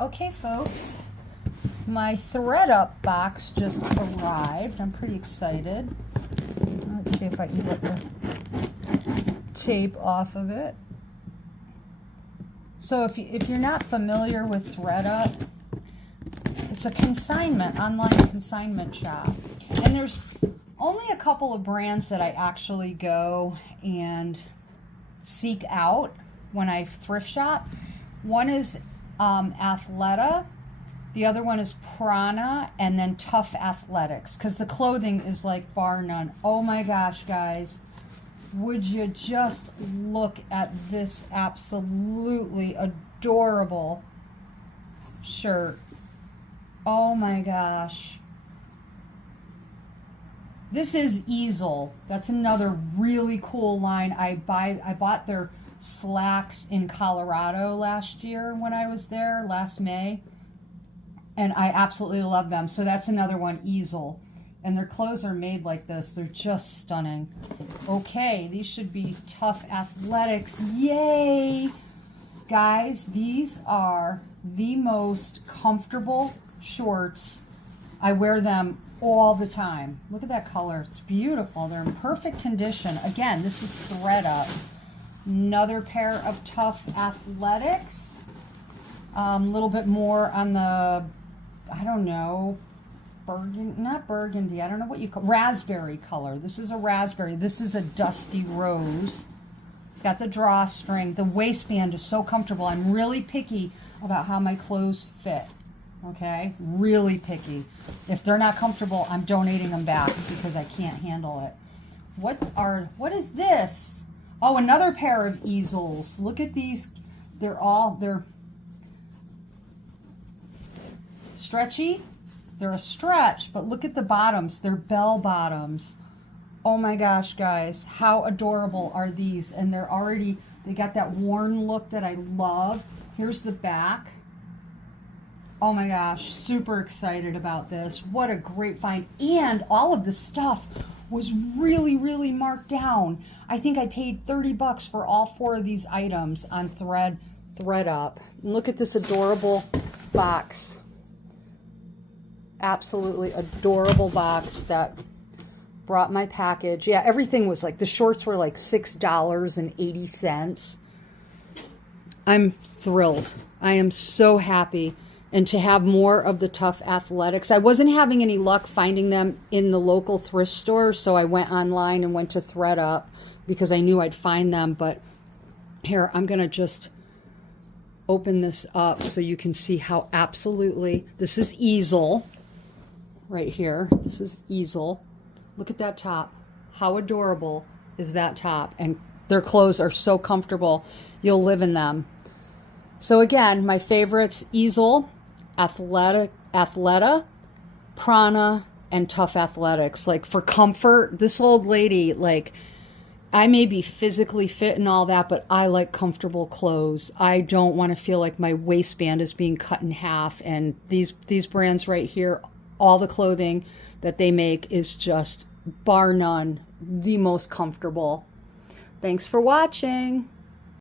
Okay, folks, my ThredUp box just arrived. I'm pretty excited. Let's see if I can get the tape off of it. So if you're not familiar with ThredUp, it's a consignment, online consignment shop. And there's only a couple of brands that I actually go and seek out when I thrift shop. One is Athleta, the other one is Prana, and then Tough Athletics, because the clothing is like bar none. Oh my gosh, guys, would you just look at this absolutely adorable shirt. Oh my gosh. This is Easel. That's another really cool line. I bought their slacks in Colorado last year when I was there, last May, and I absolutely love them. So that's another one, Easel. And their clothes are made like this. They're just stunning. Okay, these should be Tough Athletics. Yay! Guys, these are the most comfortable shorts. I wear them all the time. Look at that color. It's beautiful. They're in perfect condition. Again, this is ThredUp. Another pair of Tough Athletics. A little bit more on the, I don't know, not burgundy. I don't know what you call raspberry color. This is a raspberry. This is a dusty rose. It's got the drawstring. The waistband is so comfortable. I'm really picky about how my clothes fit. Okay, really picky. If they're not comfortable, I'm donating them back because I can't handle it. What is this? Oh, another pair of easels. Look at these. They're stretchy. They're a stretch, but look at the bottoms. They're bell bottoms. Oh my gosh, guys, how adorable are these? And they got that worn look that I love. Here's the back. Oh my gosh, super excited about this. What a great find. And all of the stuff was really, really marked down. I think I paid 30 bucks for all 4 of these items on ThredUp. And look at this adorable box. Absolutely adorable box that brought my package. Yeah, everything was like, the shorts were like $6.80. I'm thrilled. I am so happy. And to have more of the Tough Athletics. I wasn't having any luck finding them in the local thrift store, so I went online and went to ThredUp because I knew I'd find them. But here, I'm going to just open this up so you can see how absolutely, this is Easel right here. This is Easel. Look at that top. How adorable is that top? And their clothes are so comfortable. You'll live in them. So again, my favorites, Easel, Athleta, Prana, and Tough Athletics. Like for comfort, this old lady, like I may be physically fit and all that, but I like comfortable clothes. I don't want to feel like my waistband is being cut in half. And these brands right here, all the clothing that they make is just bar none the most comfortable. Thanks for watching.